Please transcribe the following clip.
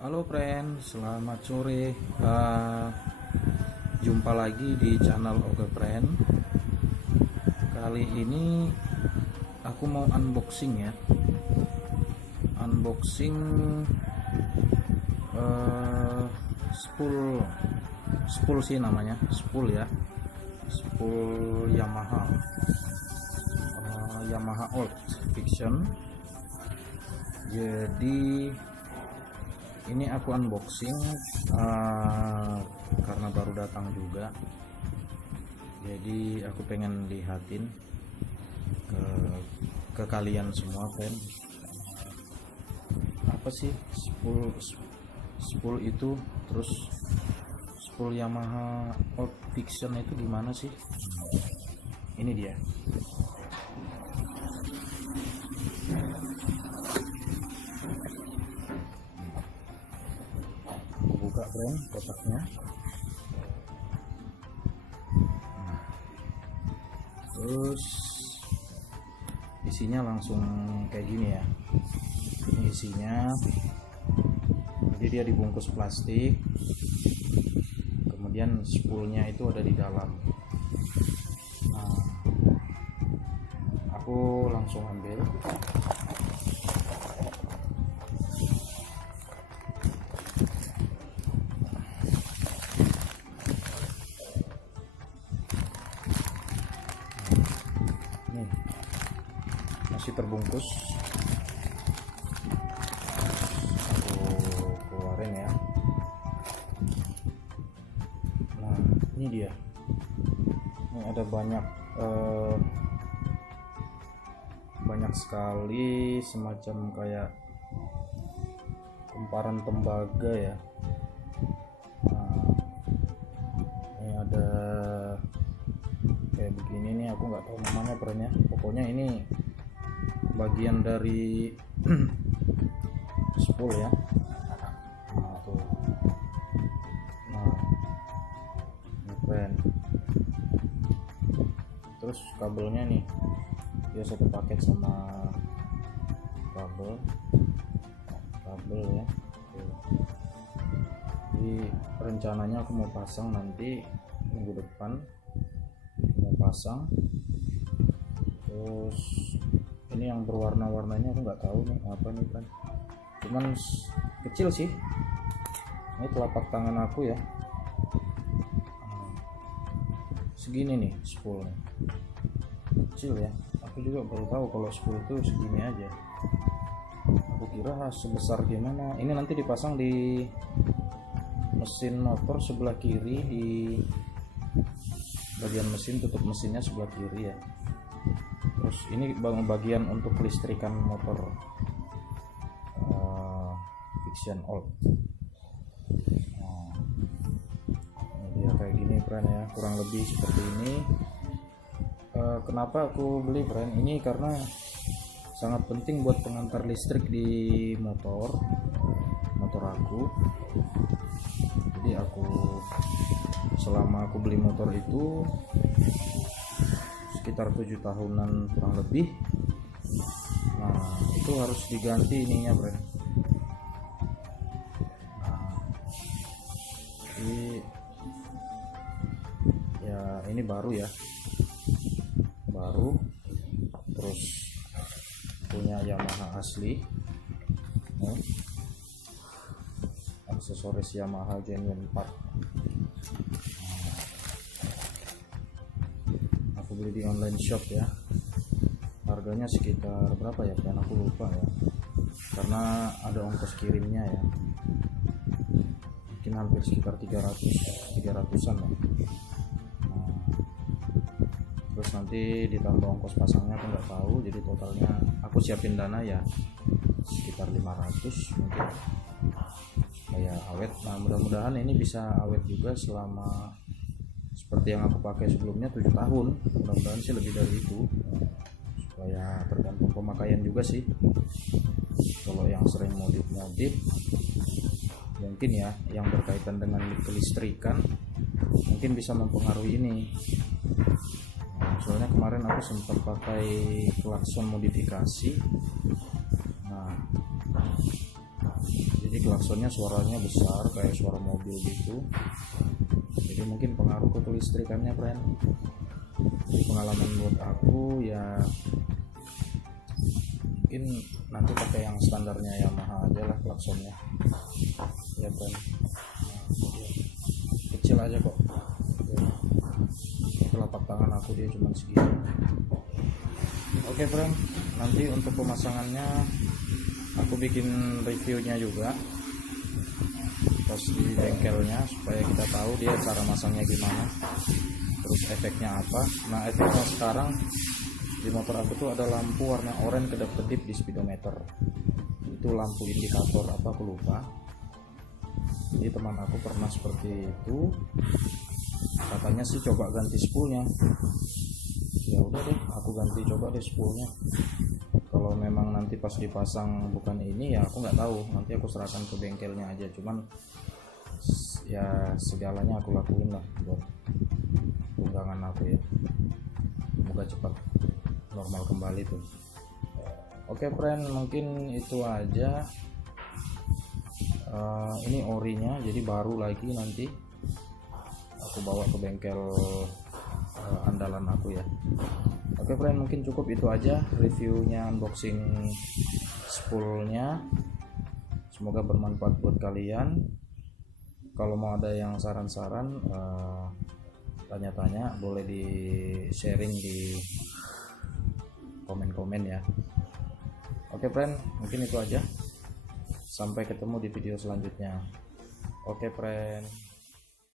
Halo friend, selamat sore. Jumpa lagi di channel Oke Friend. Kali ini aku mau unboxing ya. Unboxing spool sih namanya, spool ya. Spool Yamaha. Yamaha Old Fiction. Jadi ini aku unboxing karena baru datang juga, jadi aku pengen lihatin ke kalian semua friend, apa sih spool itu, terus spool Yamaha Old Fiction itu gimana sih. Ini dia. Buka friend kotaknya. Terus isinya langsung kayak gini ya. Ini isinya, jadi dia dibungkus plastik, kemudian spoolnya itu ada di dalam. Nah, aku langsung ambil. Nih, masih terbungkus. Aku keluarin ya. Nah, ini dia. Ini ada banyak sekali semacam kayak kumparan tembaga ya. Nah, ini ada kayak begini nih, aku nggak tahu namanya perannya. Pokoknya ini bagian dari spool ya. Nah, tuh. Nah, ini keren. Terus kabelnya nih, dia satu paket sama kabel ya. Tuh. Jadi rencananya aku mau pasang nanti minggu depan, mau pasang. Terus ini yang berwarna-warnanya aku nggak tahu nih apa nih kan, cuman kecil sih. Ini telapak tangan aku ya, segini nih spoolnya, kecil ya. Aku juga baru tahu kalau spool itu segini aja. Aku kira sebesar gimana. Ini nanti dipasang di mesin motor sebelah kiri, di bagian mesin, tutup mesinnya sebelah kiri ya. Terus ini bagian untuk kelistrikan motor Fiction Old. Nah, ini dia kayak gini friend ya, kurang lebih seperti ini. Kenapa aku beli friend ini? Karena sangat penting buat pengantar listrik di motor aku. Jadi selama aku beli motor itu sekitar 7 tahunan kurang lebih. Nah, itu harus diganti ininya bro. Nah, jadi ya ini baru ya, baru. Terus punya Yamaha asli. Aksesoris Yamaha genuine part. Aku beli di online shop ya. Harganya sekitar berapa ya kan, aku lupa ya, karena ada ongkos kirimnya ya. Mungkin hampir sekitar 300-an lah. Nah, terus nanti ditambah ongkos pasangnya aku nggak tahu, jadi totalnya aku siapin dana ya sekitar 500 mungkin, kayak awet. Nah, mudah-mudahan ini bisa awet juga selama seperti yang aku pakai sebelumnya 7 tahun. Mudah-mudahan sih lebih dari itu, supaya tergantung pemakaian juga sih. Kalau yang sering modif mungkin ya, yang berkaitan dengan kelistrikan, mungkin bisa mempengaruhi ini. Nah, soalnya kemarin aku sempat pakai klakson modifikasi. Nah, jadi klaksonnya suaranya besar kayak suara mobil gitu, jadi mungkin pengaruh ke kelistrikannya friend. Jadi pengalaman buat aku ya mungkin nanti pakai yang standarnya Yamaha aja lah klaksonnya ya friend. Kecil aja kok, telapak tangan aku dia cuma segini. Oke friend, nanti untuk pemasangannya aku bikin reviewnya juga pas di bengkelnya supaya kita tahu dia cara masangnya gimana, terus efeknya apa. Nah efeknya sekarang di motor aku tuh ada lampu warna oranye kedap-kedip di speedometer, itu lampu indikator apa aku lupa. Jadi teman aku pernah seperti itu, katanya sih coba ganti spoolnya. Ya udah deh, aku ganti coba deh spoolnya. Kalau memang nanti pas dipasang bukan ini ya aku nggak tahu, nanti aku serahkan ke bengkelnya aja. Cuman ya segalanya aku lakuin lah buat tunggangan aku ya, semoga cepat normal kembali tuh. Oke friend, mungkin itu aja. Ini orinya jadi baru lagi, nanti aku bawa ke bengkel andalan aku ya. Oke friend, mungkin cukup itu aja reviewnya, unboxing spoolnya. Semoga bermanfaat buat kalian. Kalau mau ada yang saran-saran, tanya-tanya boleh di sharing di komen-komen ya. Oke friend, mungkin itu aja. Sampai ketemu di video selanjutnya. Oke friend.